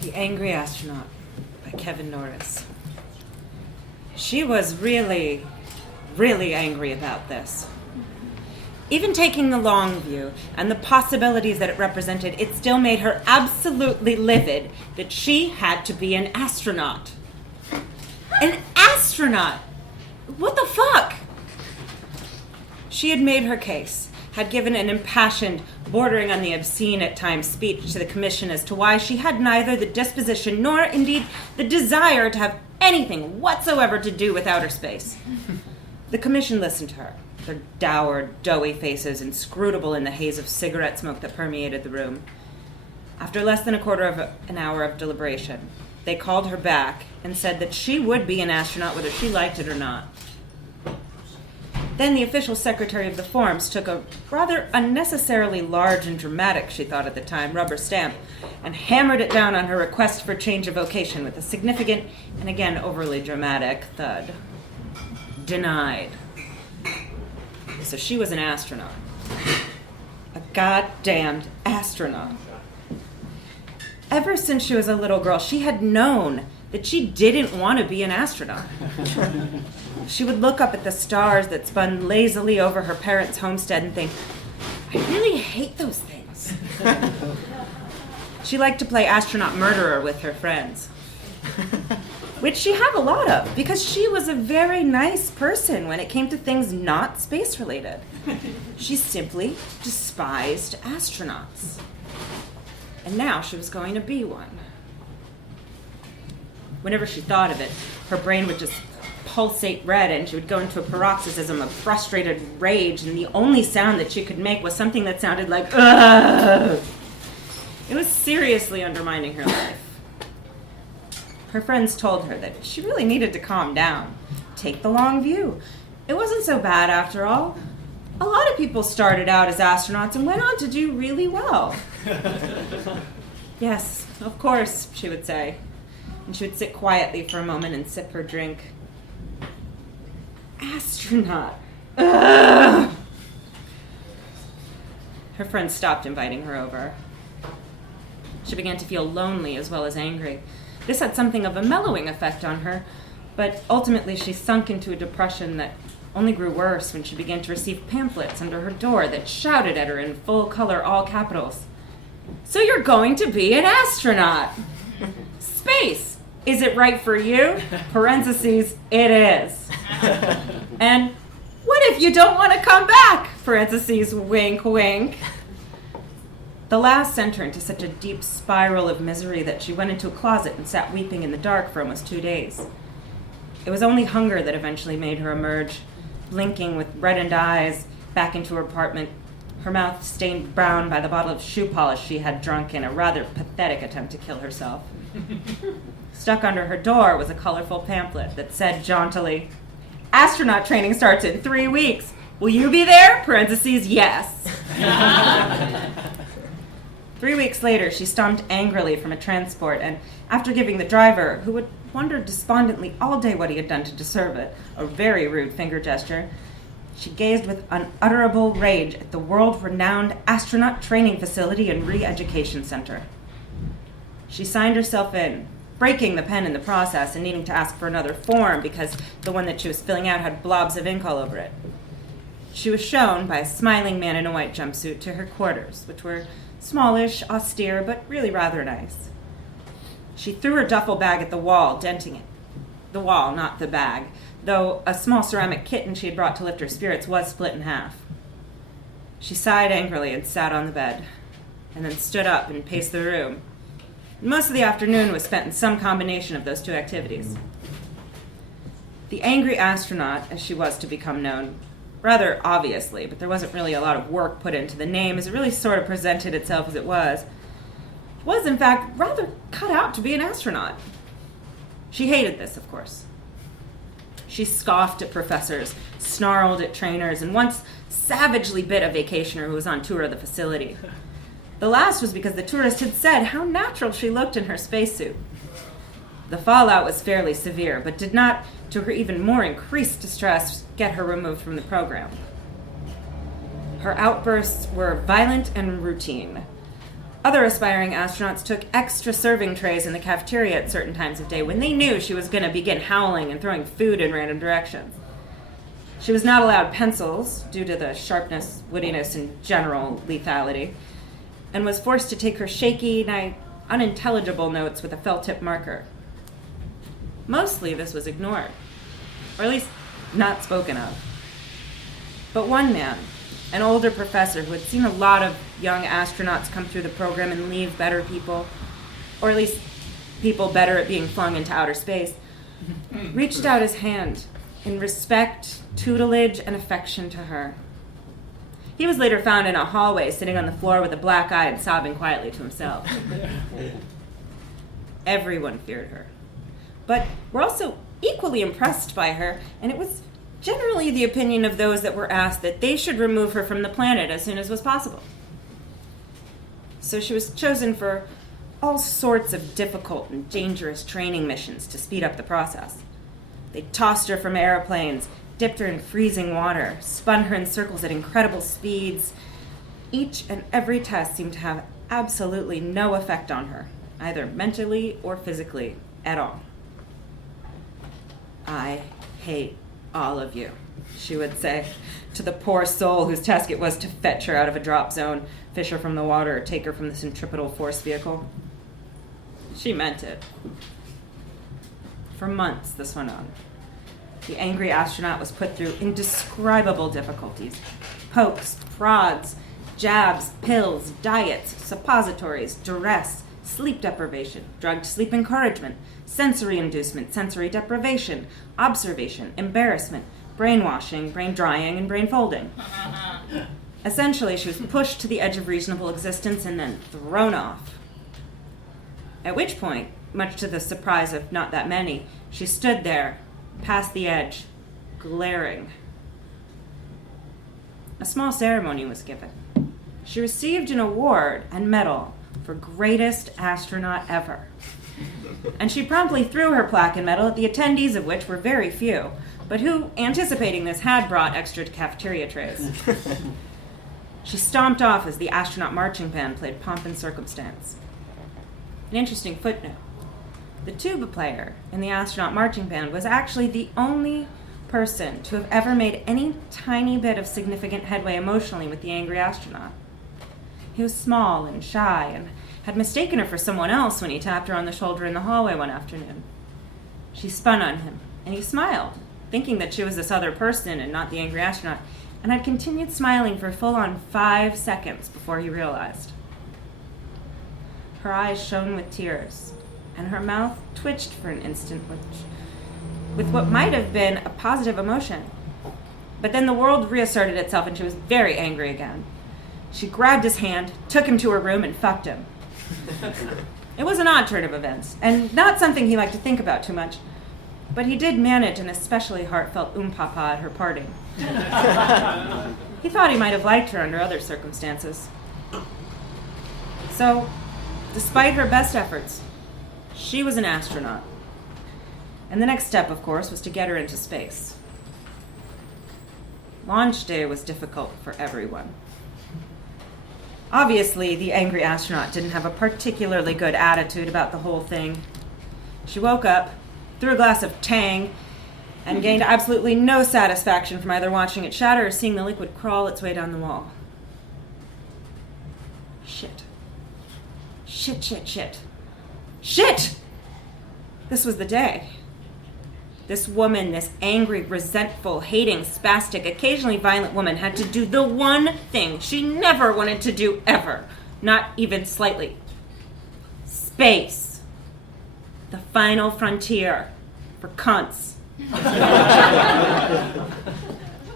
The Angry Astronaut by Kevin.c.norris. She was really, really angry about this. Even taking the long view and the possibilities that it represented, it still made her absolutely livid that she had to be an astronaut. An astronaut! What the fuck? She had made her case, had given an impassioned, bordering on the obscene at times speech to the commission as to why she had neither the disposition nor, indeed, the desire to have anything whatsoever to do with outer space. The commission listened to her, their dour, doughy faces inscrutable in the haze of cigarette smoke that permeated the room. After less than a quarter of an hour of deliberation, they called her back and said that she would be an astronaut whether she liked it or not. Then the official secretary of the forums took a rather unnecessarily large and dramatic, she thought at the time, rubber stamp and hammered it down on her request for change of vocation with a significant and again overly dramatic thud. Denied. So she was an astronaut. A goddamned astronaut. Ever since she was a little girl, she had known that she didn't want to be an astronaut. She would look up at the stars that spun lazily over her parents' homestead and think, I really hate those things. She liked to play astronaut murderer with her friends, which she had a lot of, because she was a very nice person when it came to things not space-related. She simply despised astronauts. And now she was going to be one. Whenever she thought of it, her brain would just pulsate red and she would go into a paroxysm of frustrated rage, and the only sound that she could make was something that sounded like, ugh. It was seriously undermining her life. Her friends told her that she really needed to calm down, take the long view. It wasn't so bad after all. A lot of people started out as astronauts and went on to do really well. Yes, of course, she would say. And she would sit quietly for a moment and sip her drink. Astronaut. Ugh. Her friends stopped inviting her over. She began to feel lonely as well as angry. This had something of a mellowing effect on her, but ultimately she sunk into a depression that only grew worse when she began to receive pamphlets under her door that shouted at her in full color, all capitals. So you're going to be an astronaut. Space. Is it right for you? Parentheses, it is. And what if you don't want to come back? Parentheses, wink, wink. The last sent her into such a deep spiral of misery that she went into a closet and sat weeping in the dark for almost 2 days. It was only hunger that eventually made her emerge, blinking with reddened eyes back into her apartment, her mouth stained brown by the bottle of shoe polish she had drunk in a rather pathetic attempt to kill herself. Stuck under her door was a colorful pamphlet that said jauntily, astronaut training starts in 3 weeks. Will you be there? Parentheses, yes. 3 weeks later, she stomped angrily from a transport, and after giving the driver, who had wondered despondently all day what he had done to deserve it, a very rude finger gesture, she gazed with unutterable rage at the world-renowned astronaut training facility and re-education center. She signed herself in, breaking the pen in the process and needing to ask for another form because the one that she was filling out had blobs of ink all over it. She was shown by a smiling man in a white jumpsuit to her quarters, which were smallish, austere, but really rather nice. She threw her duffel bag at the wall, denting it. The wall, not the bag, though a small ceramic kitten she had brought to lift her spirits was split in half. She sighed angrily and sat on the bed, and then stood up and paced the room. Most of the afternoon was spent in some combination of those two activities. The Angry Astronaut, as she was to become known, rather obviously, but there wasn't really a lot of work put into the name as it really sort of presented itself as it was in fact rather cut out to be an astronaut. She hated this, of course. She scoffed at professors, snarled at trainers, and once savagely bit a vacationer who was on tour of the facility. The last was because the tourist had said how natural she looked in her spacesuit. The fallout was fairly severe, but did not, to her even more increased distress, get her removed from the program. Her outbursts were violent and routine. Other aspiring astronauts took extra serving trays in the cafeteria at certain times of day when they knew she was going to begin howling and throwing food in random directions. She was not allowed pencils due to the sharpness, woodiness, and general lethality, and was forced to take her shaky, nigh unintelligible notes with a felt-tip marker. Mostly this was ignored, or at least not spoken of. But one man, an older professor who had seen a lot of young astronauts come through the program and leave better people, or at least people better at being flung into outer space, reached out his hand in respect, tutelage, and affection to her. He was later found in a hallway, sitting on the floor with a black eye and sobbing quietly to himself. Everyone feared her, but were also equally impressed by her, and it was generally the opinion of those that were asked that they should remove her from the planet as soon as was possible. So she was chosen for all sorts of difficult and dangerous training missions to speed up the process. They tossed her from airplanes, dipped her in freezing water, spun her in circles at incredible speeds. Each and every test seemed to have absolutely no effect on her, either mentally or physically at all. "I hate all of you," she would say to the poor soul whose task it was to fetch her out of a drop zone, fish her from the water, or take her from the centripetal force vehicle. She meant it. For months, this went on. The angry astronaut was put through indescribable difficulties. Pokes, prods, jabs, pills, diets, suppositories, duress, sleep deprivation, drugged sleep encouragement, sensory inducement, sensory deprivation, observation, embarrassment, brainwashing, brain drying, and brain folding. Essentially, she was pushed to the edge of reasonable existence and then thrown off. At which point, much to the surprise of not that many, she stood there, past the edge, glaring. A small ceremony was given. She received an award and medal for greatest astronaut ever. And she promptly threw her plaque and medal at the attendees, of which were very few, but who, anticipating this, had brought extra cafeteria trays. She stomped off as the astronaut marching band played Pomp and Circumstance. An interesting footnote. The tuba player in the astronaut marching band was actually the only person to have ever made any tiny bit of significant headway emotionally with the angry astronaut. He was small and shy and had mistaken her for someone else when he tapped her on the shoulder in the hallway one afternoon. She spun on him, and he smiled, thinking that she was this other person and not the angry astronaut, and had continued smiling for full-on 5 seconds before he realized. Her eyes shone with tears, and her mouth twitched for an instant with what might have been a positive emotion. But then the world reasserted itself, and she was very angry again. She grabbed his hand, took him to her room, and fucked him. It was an odd turn of events, and not something he liked to think about too much, but he did manage an especially heartfelt papa at her parting. He thought he might have liked her under other circumstances. So, despite her best efforts, she was an astronaut. And the next step, of course, was to get her into space. Launch day was difficult for everyone. Obviously, the angry astronaut didn't have a particularly good attitude about the whole thing. She woke up, threw a glass of Tang, and gained absolutely no satisfaction from either watching it shatter or seeing the liquid crawl its way down the wall. Shit. Shit, shit, shit. Shit! This was the day. This woman, this angry, resentful, hating, spastic, occasionally violent woman had to do the one thing she never wanted to do ever, not even slightly. Space. The final frontier for cunts.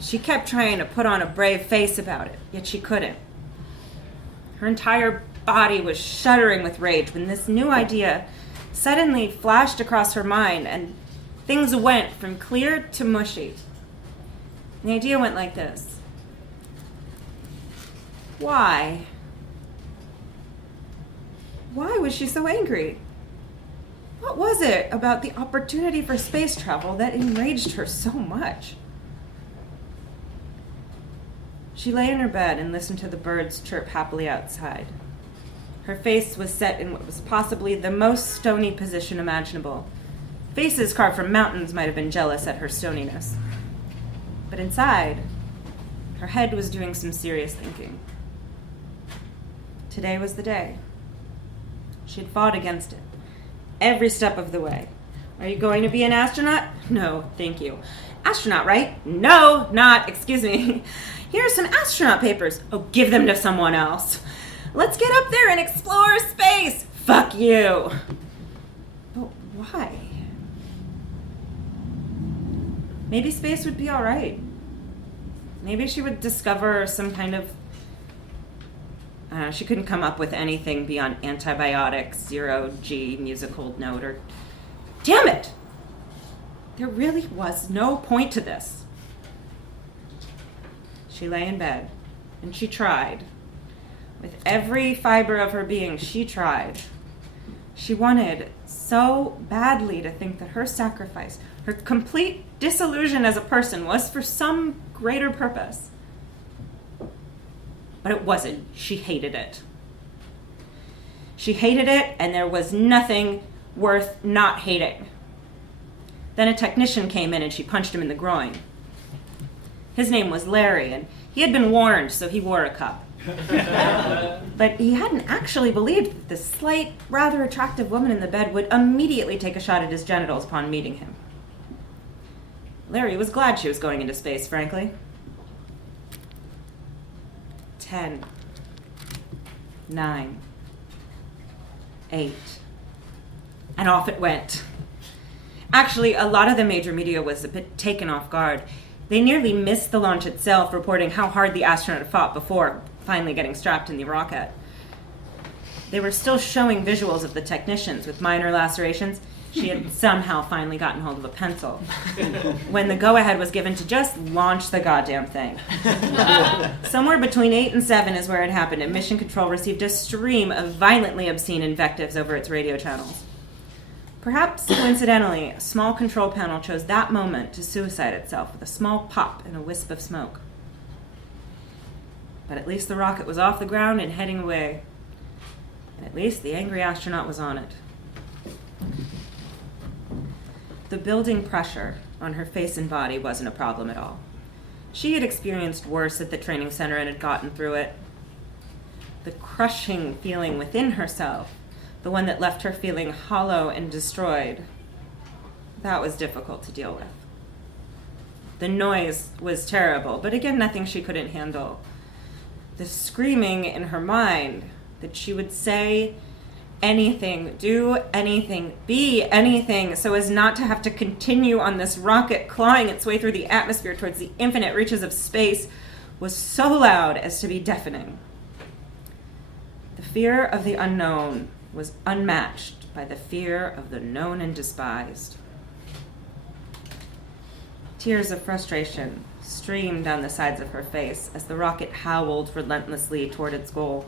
She kept trying to put on a brave face about it, yet she couldn't. Her entire body was shuddering with rage when this new idea suddenly flashed across her mind, and things went from clear to mushy. And the idea went like this. Why? Why was she so angry? What was it about the opportunity for space travel that enraged her so much? She lay in her bed and listened to the birds chirp happily outside. Her face was set in what was possibly the most stony position imaginable. Faces carved from mountains might have been jealous at her stoniness. But inside, her head was doing some serious thinking. Today was the day. She had fought against it, every step of the way. Are you going to be an astronaut? No, thank you. Astronaut, right? No, not, excuse me. Here are some astronaut papers. Oh, give them to someone else. Let's get up there and explore space. Fuck you. But why? Maybe space would be all right. Maybe she would discover some kind of... she couldn't come up with anything beyond antibiotics, 0G, musical note, or... Damn it! There really was no point to this. She lay in bed, and she tried. With every fiber of her being, she tried. She wanted so badly to think that her sacrifice, her complete disillusion as a person, was for some greater purpose. But it wasn't. She hated it. She hated it, and there was nothing worth not hating. Then a technician came in and she punched him in the groin. His name was Larry, and he had been warned, so he wore a cup. But he hadn't actually believed that the slight, rather attractive woman in the bed would immediately take a shot at his genitals upon meeting him. Larry was glad she was going into space, frankly. 10, 9, 8, and off it went. Actually, a lot of the major media was a bit taken off guard. They nearly missed the launch itself, reporting how hard the astronaut fought before finally getting strapped in the rocket. They were still showing visuals of the technicians with minor lacerations. She had somehow finally gotten hold of a pencil when the go-ahead was given to just launch the goddamn thing. Somewhere between 8 and 7 is where it happened, and Mission Control received a stream of violently obscene invectives over its radio channels. Perhaps coincidentally, a small control panel chose that moment to suicide itself with a small pop and a wisp of smoke. But at least the rocket was off the ground and heading away. And at least the angry astronaut was on it. The building pressure on her face and body wasn't a problem at all. She had experienced worse at the training center and had gotten through it. The crushing feeling within herself, the one that left her feeling hollow and destroyed, that was difficult to deal with. The noise was terrible, but again, nothing she couldn't handle. The screaming in her mind that she would say anything, do anything, be anything, so as not to have to continue on this rocket clawing its way through the atmosphere towards the infinite reaches of space, was so loud as to be deafening. The fear of the unknown was unmatched by the fear of the known and despised. Tears of frustration streamed down the sides of her face as the rocket howled relentlessly toward its goal.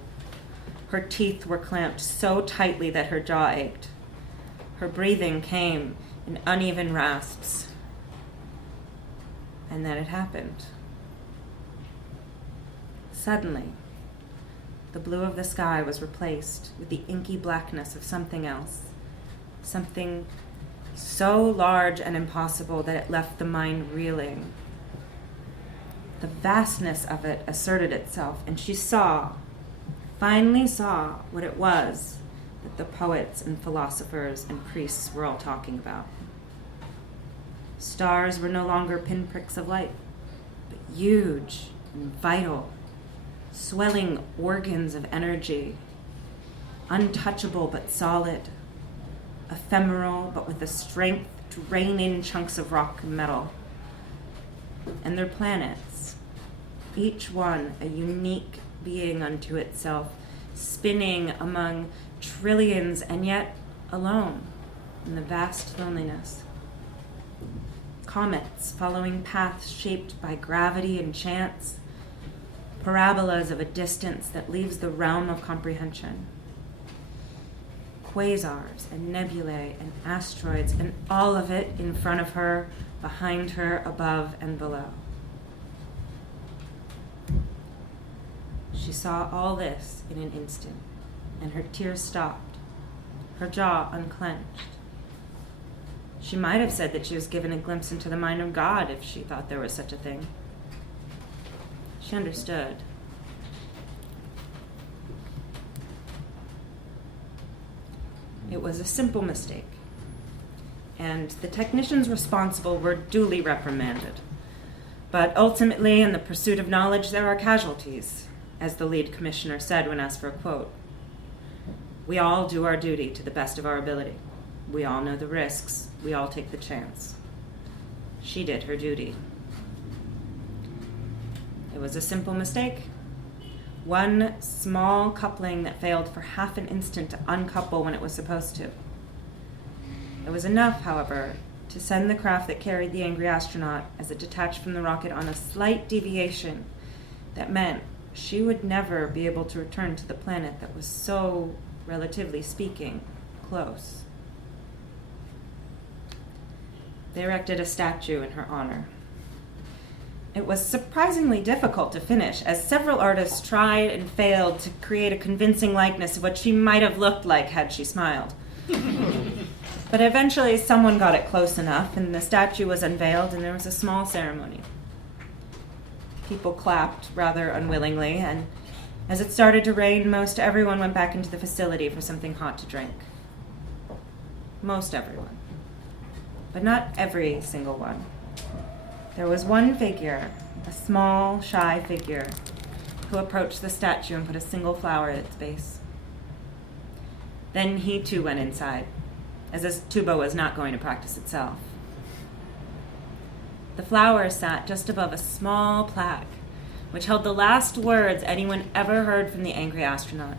Her teeth were clamped so tightly that her jaw ached. Her breathing came in uneven rasps. And then it happened. Suddenly, the blue of the sky was replaced with the inky blackness of something else. Something so large and impossible that it left the mind reeling. The vastness of it asserted itself, and she finally saw what it was that the poets and philosophers and priests were all talking about. Stars were no longer pinpricks of light, but huge and vital, swelling organs of energy, untouchable but solid, ephemeral but with the strength to rain in chunks of rock and metal. And their planets, each one a unique being unto itself, spinning among trillions and yet alone in the vast loneliness. Comets following paths shaped by gravity and chance, parabolas of a distance that leaves the realm of comprehension. Quasars and nebulae and asteroids, and all of it in front of her, behind her, above and below. She saw all this in an instant. and her tears stopped, her jaw unclenched. She might have said that she was given a glimpse into the mind of God if she thought there was such a thing. She understood. It was a simple mistake, and the technicians responsible were duly reprimanded. But ultimately, in the pursuit of knowledge, there are casualties, as the lead commissioner said when asked for a quote. We all do our duty to the best of our ability. We all know the risks. We all take the chance. She did her duty. It was a simple mistake. One small coupling that failed for half an instant to uncouple when it was supposed to. It was enough, however, to send the craft that carried the Angry Astronaut as it detached from the rocket on a slight deviation that meant she would never be able to return to the planet that was so, relatively speaking, close. They erected a statue in her honor. It was surprisingly difficult to finish, as several artists tried and failed to create a convincing likeness of what she might have looked like had she smiled. But eventually someone got it close enough, and the statue was unveiled, and there was a small ceremony. People clapped rather unwillingly, and as it started to rain, most everyone went back into the facility for something hot to drink. Most everyone. But not every single one. There was one figure, a small, shy figure, who approached the statue and put a single flower at its base. Then he too went inside, as his tuba was not going to practice itself. The flower sat just above a small plaque, which held the last words anyone ever heard from the Angry Astronaut.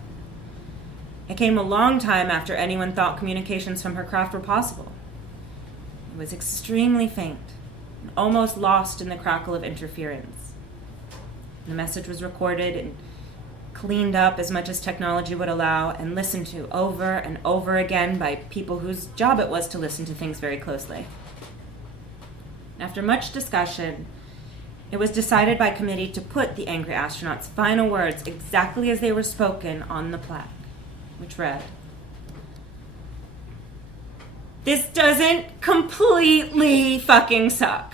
It came a long time after anyone thought communications from her craft were possible. It was extremely faint, and almost lost in the crackle of interference. The message was recorded and cleaned up as much as technology would allow, and listened to over and over again by people whose job it was to listen to things very closely. After much discussion, it was decided by committee to put the Angry Astronaut's final words exactly as they were spoken on the plaque, which read, "This doesn't completely fucking suck."